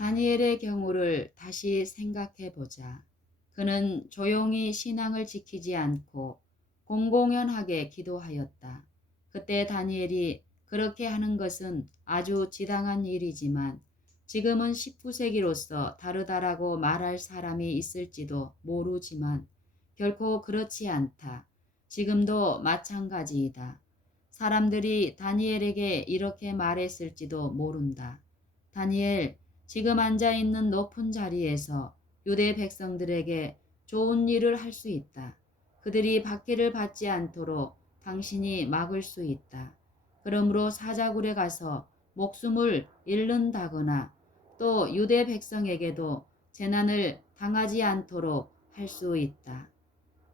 다니엘의 경우를 다시 생각해 보자. 그는 조용히 신앙을 지키지 않고 공공연하게 기도하였다. 그때 다니엘이 그렇게 하는 것은 아주 지당한 일이지만 지금은 19세기로서 다르다라고 말할 사람이 있을지도 모르지만 결코 그렇지 않다. 지금도 마찬가지이다. 사람들이 다니엘에게 이렇게 말했을지도 모른다. 다니엘, 지금 앉아 있는 높은 자리에서 유대 백성들에게 좋은 일을 할 수 있다. 그들이 박해를 받지 않도록 당신이 막을 수 있다. 그러므로 사자굴에 가서 목숨을 잃는다거나 또 유대 백성에게도 재난을 당하지 않도록 할 수 있다.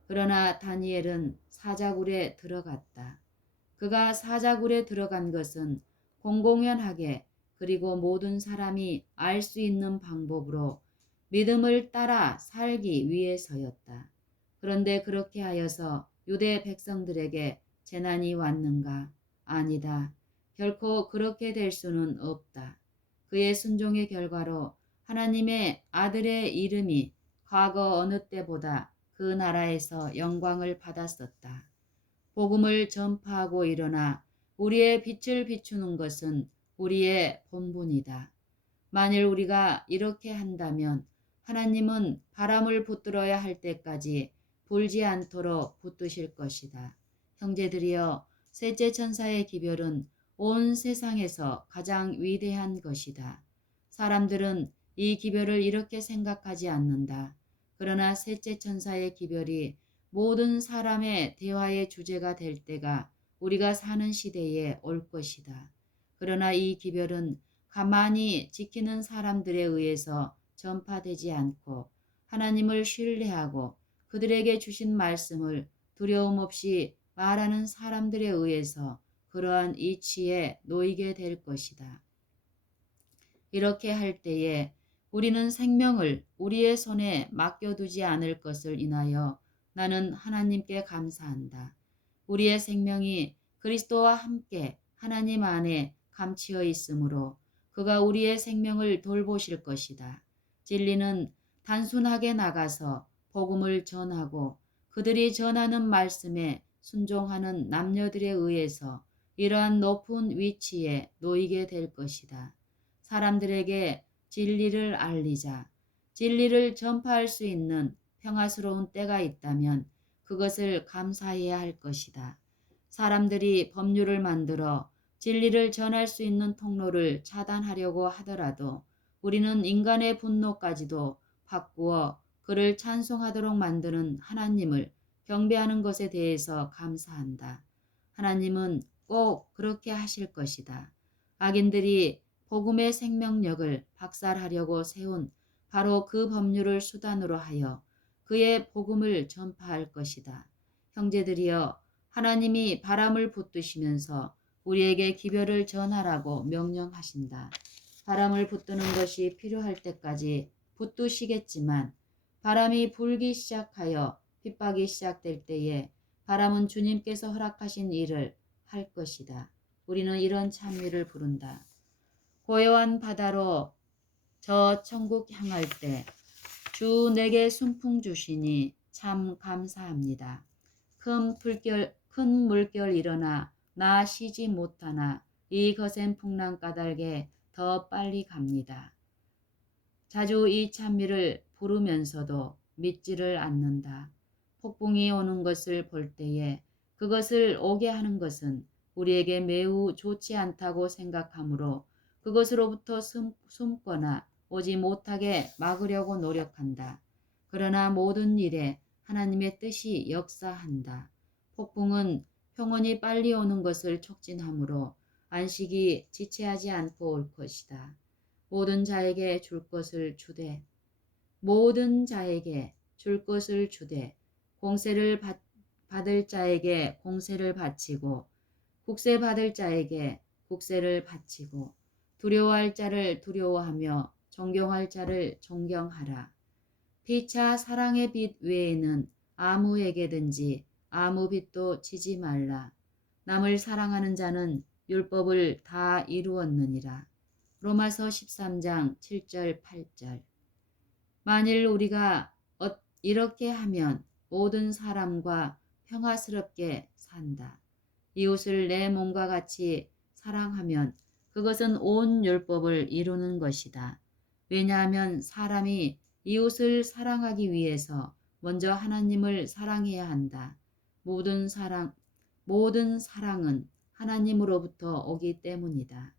그러나 다니엘은 사자굴에 들어갔다. 그가 사자굴에 들어간 것은 공공연하게 그리고 모든 사람이 알 수 있는 방법으로 믿음을 따라 살기 위해서였다. 그런데 그렇게 하여서 유대 백성들에게 재난이 왔는가? 아니다. 결코 그렇게 될 수는 없다. 그의 순종의 결과로 하나님의 아들의 이름이 과거 어느 때보다 그 나라에서 영광을 받았었다. 복음을 전파하고 일어나 우리의 빛을 비추는 것은 우리의 본분이다. 만일 우리가 이렇게 한다면 하나님은 바람을 붙들어야 할 때까지 불지 않도록 붙드실 것이다. 형제들이여, 셋째 천사의 기별은 온 세상에서 가장 위대한 것이다. 사람들은 이 기별을 이렇게 생각하지 않는다. 그러나 셋째 천사의 기별이 모든 사람의 대화의 주제가 될 때가 우리가 사는 시대에 올 것이다. 그러나 이 기별은 가만히 지키는 사람들에 의해서 전파되지 않고 하나님을 신뢰하고 그들에게 주신 말씀을 두려움 없이 말하는 사람들에 의해서 그러한 이치에 놓이게 될 것이다. 이렇게 할 때에 우리는 생명을 우리의 손에 맡겨두지 않을 것을 인하여 나는 하나님께 감사한다. 우리의 생명이 그리스도와 함께 하나님 안에 감추어 있으므로 그가 우리의 생명을 돌보실 것이다. 진리는 단순하게 나가서 복음을 전하고 그들이 전하는 말씀에 순종하는 남녀들에 의해서 이러한 높은 위치에 놓이게 될 것이다. 사람들에게 진리를 알리자, 진리를 전파할 수 있는 평화스러운 때가 있다면 그것을 감사해야 할 것이다. 사람들이 법률을 만들어 진리를 전할 수 있는 통로를 차단하려고 하더라도 우리는 인간의 분노까지도 바꾸어 그를 찬송하도록 만드는 하나님을 경배하는 것에 대해서 감사한다. 하나님은 꼭 그렇게 하실 것이다. 악인들이 복음의 생명력을 박살하려고 세운 바로 그 법률을 수단으로 하여 그의 복음을 전파할 것이다. 형제들이여, 하나님이 바람을 붙드시면서 우리에게 기별을 전하라고 명령하신다. 바람을 붙드는 것이 필요할 때까지 붙드시겠지만 바람이 불기 시작하여 핍박이 시작될 때에 바람은 주님께서 허락하신 일을 할 것이다. 우리는 이런 찬미를 부른다. 고요한 바다로 저 천국 향할 때 주 내게 순풍 주시니 참 감사합니다. 큰 물결 일어나 나 쉬지 못하나 이 거센 풍랑 까닭에 더 빨리 갑니다. 자주 이 찬미를 부르면서도 믿지를 않는다. 폭풍이 오는 것을 볼 때에 그것을 오게 하는 것은 우리에게 매우 좋지 않다고 생각하므로 그것으로부터 숨거나 오지 못하게 막으려고 노력한다. 그러나 모든 일에 하나님의 뜻이 역사한다. 폭풍은 평온이 빨리 오는 것을 촉진하므로 안식이 지체하지 않고 올 것이다. 모든 자에게 줄 것을 주되 모든 자에게 줄 것을 주되 공세를 받을 자에게 공세를 바치고 국세 받을 자에게 국세를 바치고 두려워할 자를 두려워하며 존경할 자를 존경하라. 피차 사랑의 빛 외에는 아무에게든지 아무 빛도 지지 말라. 남을 사랑하는 자는 율법을 다 이루었느니라. 로마서 13장 7절 8절. 만일 우리가 이렇게 하면 모든 사람과 평화스럽게 산다. 이웃을 내 몸과 같이 사랑하면 그것은 온 율법을 이루는 것이다. 왜냐하면 사람이 이웃을 사랑하기 위해서 먼저 하나님을 사랑해야 한다. 모든 사랑은 하나님으로부터 오기 때문이다.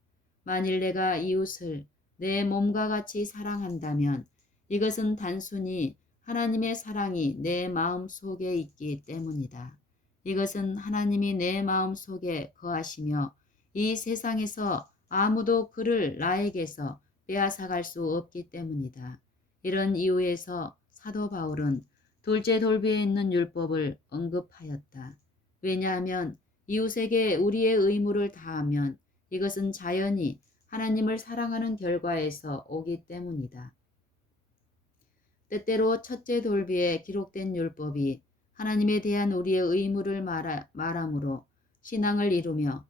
만일 내가 이웃을 내 몸과 같이 사랑한다면 이것은 단순히 하나님의 사랑이 내 마음 속에 있기 때문이다. 이것은 하나님이 내 마음 속에 거하시며 이 세상에서 아무도 그를 나에게서 빼앗아갈 수 없기 때문이다. 이런 이유에서 사도 바울은 둘째 돌비에 있는 율법을 언급하였다. 왜냐하면 이웃에게 우리의 의무를 다하면 이것은 자연히 하나님을 사랑하는 결과에서 오기 때문이다. 때때로 첫째 돌비에 기록된 율법이 하나님에 대한 우리의 의무를 말하므로 신앙을 이루며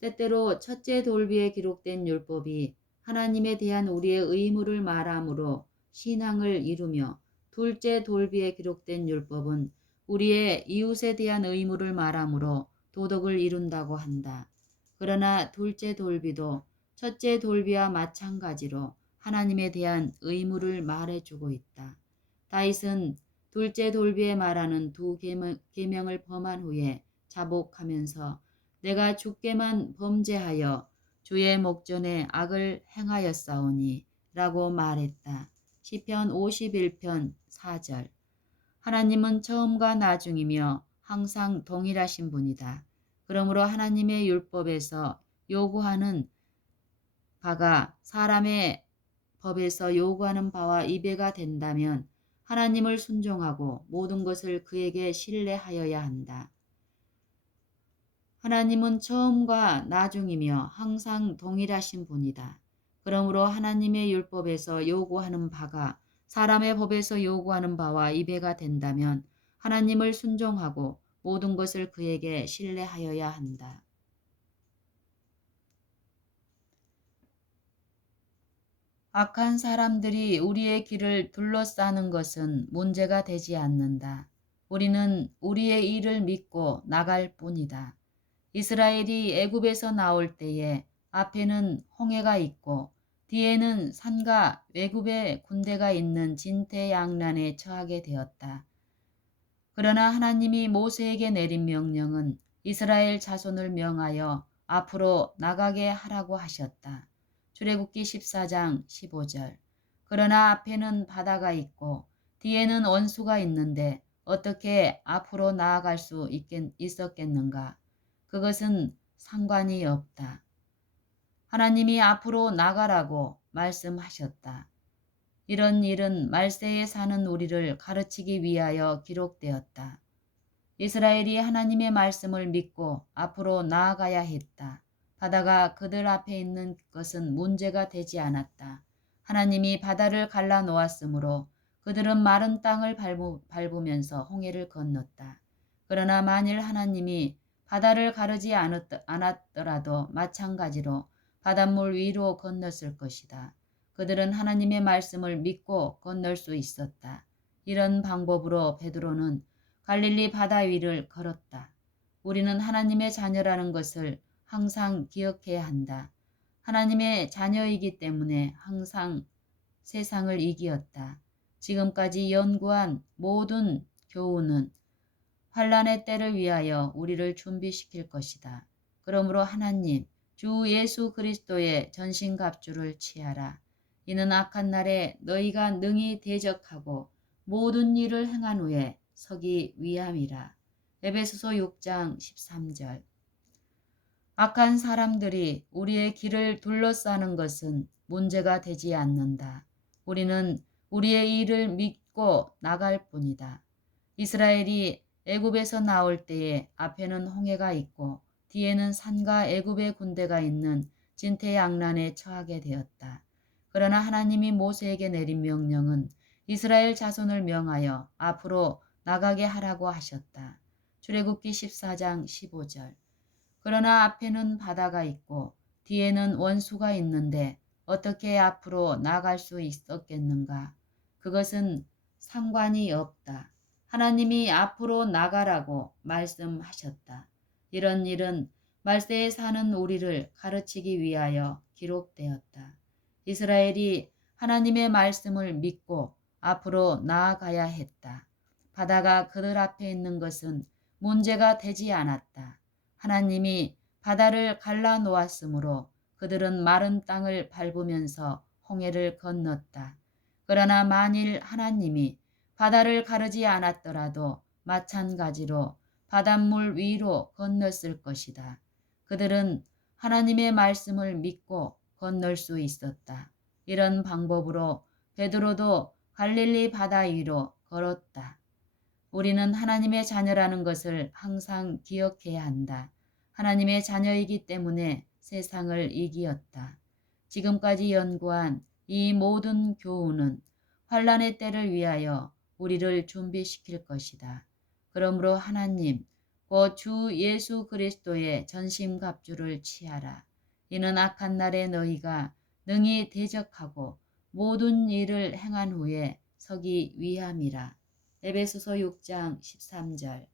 때때로 첫째 돌비에 기록된 율법이 하나님에 대한 우리의 의무를 말하므로 신앙을 이루며 둘째 돌비에 기록된 율법은 우리의 이웃에 대한 의무를 말하므로 도덕을 이룬다고 한다. 그러나 둘째 돌비도 첫째 돌비와 마찬가지로 하나님에 대한 의무를 말해주고 있다. 다윗은 둘째 돌비에 말하는 두 계명을 범한 후에 자복하면서 내가 주께만 범죄하여 주의 목전에 악을 행하였사오니 라고 말했다. 시편 51편 4절. 하나님은 처음과 나중이며 항상 동일하신 분이다. 그러므로 하나님의 율법에서 요구하는 바가 사람의 법에서 요구하는 바와 이배가 된다면 하나님을 순종하고 모든 것을 그에게 신뢰하여야 한다. 하나님은 처음과 나중이며 항상 동일하신 분이다. 그러므로 하나님의 율법에서 요구하는 바가 사람의 법에서 요구하는 바와 이배가 된다면 하나님을 순종하고 모든 것을 그에게 신뢰하여야 한다. 악한 사람들이 우리의 길을 둘러싸는 것은 문제가 되지 않는다. 우리는 우리의 일을 믿고 나갈 뿐이다. 이스라엘이 애굽에서 나올 때에 앞에는 홍해가 있고 뒤에는 산과 외굽의 군대가 있는 진퇴양난에 처하게 되었다. 그러나 하나님이 모세에게 내린 명령은 이스라엘 자손을 명하여 앞으로 나가게 하라고 하셨다. 출애굽기 14장 15절. 그러나 앞에는 바다가 있고 뒤에는 원수가 있는데 어떻게 앞으로 나아갈 수 있었겠는가? 그것은 상관이 없다. 하나님이 앞으로 나가라고 말씀하셨다. 이런 일은 말세에 사는 우리를 가르치기 위하여 기록되었다. 이스라엘이 하나님의 말씀을 믿고 앞으로 나아가야 했다. 바다가 그들 앞에 있는 것은 문제가 되지 않았다. 하나님이 바다를 갈라 놓았으므로 그들은 마른 땅을 밟으면서 홍해를 건넜다. 그러나 만일 하나님이 바다를 가르지 않았더라도 마찬가지로 바닷물 위로 건넜을 것이다. 그들은 하나님의 말씀을 믿고 건널 수 있었다. 이런 방법으로 베드로는 갈릴리 바다 위를 걸었다. 우리는 하나님의 자녀라는 것을 항상 기억해야 한다. 하나님의 자녀이기 때문에 항상 세상을 이기었다. 지금까지 연구한 모든 교훈은 환란의 때를 위하여 우리를 준비시킬 것이다. 그러므로 하나님, 주 예수 그리스도의 전신갑주를 취하라. 이는 악한 날에 너희가 능히 대적하고 모든 일을 행한 후에 서기 위함이라. 에베소서 6장 13절. 악한 사람들이 우리의 길을 둘러싸는 것은 문제가 되지 않는다. 우리는 우리의 일을 믿고 나갈 뿐이다. 이스라엘이 애굽에서 나올 때에 앞에는 홍해가 있고 뒤에는 산과 애굽의 군대가 있는 진퇴양난에 처하게 되었다. 그러나 하나님이 모세에게 내린 명령은 이스라엘 자손을 명하여 앞으로 나가게 하라고 하셨다. 출애굽기 14장 15절. 그러나 앞에는 바다가 있고 뒤에는 원수가 있는데 어떻게 앞으로 나갈 수 있었겠는가? 그것은 상관이 없다. 하나님이 앞으로 나가라고 말씀하셨다. 이런 일은 말세에 사는 우리를 가르치기 위하여 기록되었다. 이스라엘이 하나님의 말씀을 믿고 앞으로 나아가야 했다. 바다가 그들 앞에 있는 것은 문제가 되지 않았다. 하나님이 바다를 갈라 놓았으므로 그들은 마른 땅을 밟으면서 홍해를 건넜다. 그러나 만일 하나님이 바다를 가르지 않았더라도 마찬가지로 바닷물 위로 건넜을 것이다. 그들은 하나님의 말씀을 믿고 건널 수 있었다. 이런 방법으로 베드로도 갈릴리 바다 위로 걸었다. 우리는 하나님의 자녀라는 것을 항상 기억해야 한다. 하나님의 자녀이기 때문에 세상을 이기었다. 지금까지 연구한 이 모든 교훈은 환란의 때를 위하여 우리를 준비시킬 것이다. 그러므로 하나님, 곧 주 예수 그리스도의 전심갑주를 취하라. 이는 악한 날에 너희가 능히 대적하고 모든 일을 행한 후에 서기 위함이라. 에베소서 6장 13절.